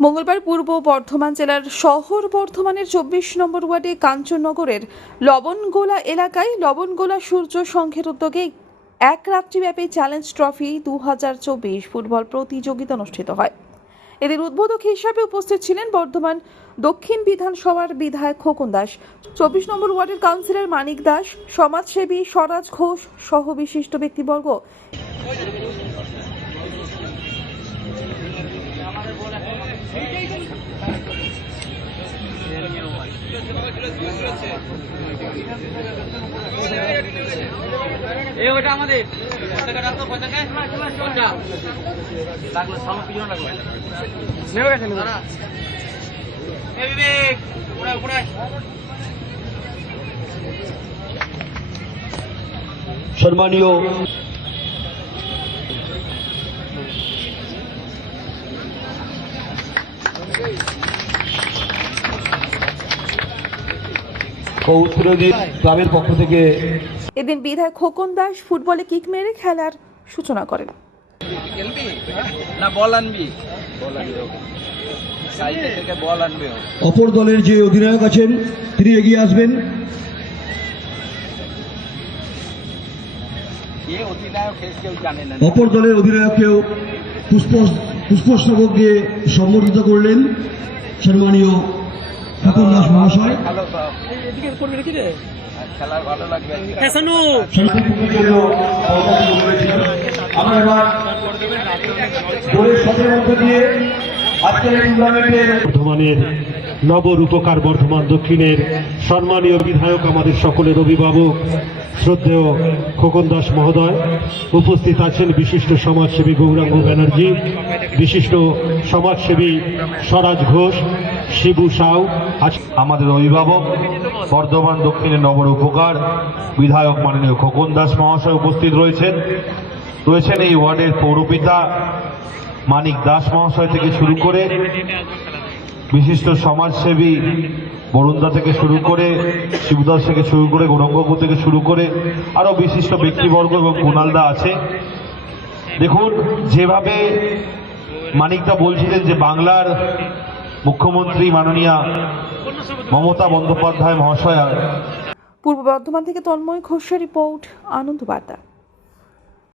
মঙ্গলবার পূর্ব বর্ধমান জেলার শহর বর্ধমানের চব্বিশ নম্বর ওয়ার্ডে কাঞ্চননগরের লবণগোলা এলাকায় লবণগোলা সূর্য সংঘের উদ্যোগে এক রাত্রিব্যাপী চ্যালেঞ্জ ট্রফি দু হাজার চব্বিশ ফুটবল প্রতিযোগিতা অনুষ্ঠিত হয়। এদের উদ্বোধক হিসাবে উপস্থিত ছিলেন বর্ধমান দক্ষিণ বিধানসভার বিধায়ক খোকন দাস, চব্বিশ নম্বর ওয়ার্ডের কাউন্সিলর মানিক দাস, সমাজসেবী স্বরাজ ঘোষ সহ বিশিষ্ট ব্যক্তিবর্গ। এ ওটা আমাদের। পতাকা রাখো পতাকা। পতাকা। লাগল সামনে পিছনে লাগল নেমে গেছে বিবেক উপরে উপরে সম্মানীয় ক্লাবের পক্ষ থেকে এদিন বিধায়ক খোকন দাস ফুটবলে কিক মেরে খেলার সূচনা করেন। না বল আনবি। বল আনবি সাইডে থেকে বল আনবে ও। অপর দলের যে অধিনায়ক আছেন তিনি এগিয়ে আসবেন। অপর দলের অধিনায়ককেও পুষ্প পুষ্পস্তবক দিয়ে সম্বর্ধিত করলেন সম্মানীয় ঠাকুর দাস মহাশয়। ভালো আমরা এবার দলের সাথে মধ্য দিয়ে আজকের টুর্নামেন্টের বর্ধমানের নবরূপকার বর্ধমান দক্ষিণের সম্মানীয় বিধায়ক আমাদের সকলের অভিভাবক, শ্রদ্ধেয় খোকন দাস মহোদয়, উপস্থিত আছেন বিশিষ্ট সমাজসেবী গৌরাঙ্গ ব্যানার্জি, বিশিষ্ট সমাজসেবী স্বরাজ ঘোষ, শিবু সাউ আমাদের অভিভাবক, বর্ধমান দক্ষিণের নগর উপকার বিধায়ক মাননীয় খোকন দাস মহাশয় উপস্থিত রয়েছেন। রয়েছেন এই ওয়ার্ডের পৌরপিতা মানিক দাস মহাশয় থেকে শুরু করে বিশিষ্ট সমাজসেবী বরুণদা থেকে শুরু করে শিবদাস থেকে শুরু করে গৌরঙ্গপুর থেকে শুরু করে আরও বিশিষ্ট ব্যক্তিবর্গ এবং কুণালদা আছে। দেখুন, যেভাবে মানিকদা বলছিলেন যে বাংলার মুখ্যমন্ত্রী মাননীয়া মমতা বন্দ্যোপাধ্যায় মহাশয়া পূর্ব বর্ধমান থেকে তন্ময় ঘোষের রিপোর্ট আনন্দ বার্তা